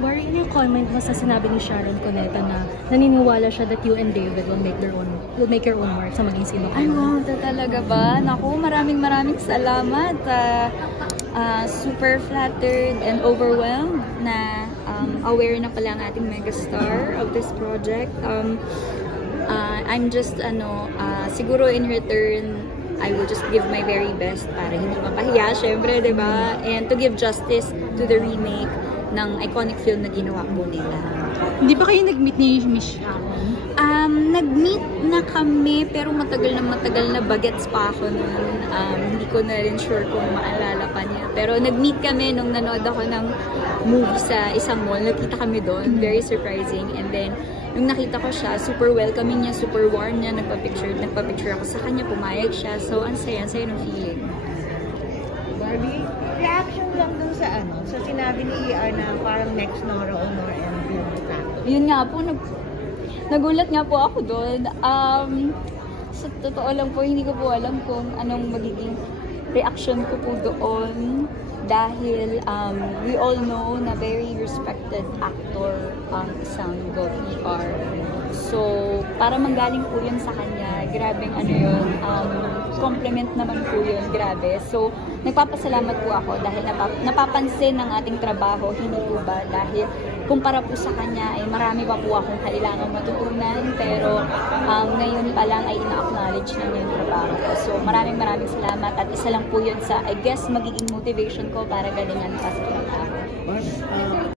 worry niyo comment mo sa sinabi ni Sharon Cuneta na naniniwala siya that you and David will make your own mark sa maging sino Ay, kayo. wow, talaga ba? Naku, maraming salamat. Super flattered and overwhelmed na aware na pala ang ating megastar of this project. I'm just, siguro in return, I will just give my very best para hindi mapahiya, syempre, di ba? And to give justice to the remake ng iconic film na ginawa po nila. Hindi ba kayo nag-meet ni Miss Sharon? Nag-meet na kami, pero matagal na bagets pa ako noon. Hindi ko na rin sure kung maalala pa niya. Pero nag-meet kami nung nanood ako ng movie sa isang mall. Nakita kami doon. Very surprising. And then, nung nakita ko siya, super welcoming niya, super warm niya. Nagpa-picture ako sa kanya, pumayag siya. So, ang saya ng feeling. Barbie, reaction lang dun sa sa sinabi ni ER na parang next Nora Honor and Bill Tato. Yun nga po, nagulat nga po ako doon. Sa totoo lang po, hindi ko po alam kung anong magiging reaction ko po doon. Dahil we all know na very respected actor ang isang GovER. So, para manggaling po yun sa kanya, grabeng yun, compliment naman po yun, grabe. So, nagpapasalamat po ako dahil napapansin ng ating trabaho, hindi po ba? Dahil kumpara po sa kanya ay marami pa po akong kailangang matutunan, pero ngayon pa lang ay ina-acknowledge na yung trabaho ko. So, maraming salamat at isa lang po yun sa, I guess, magiging motivation ko para galingan pa sa trabaho.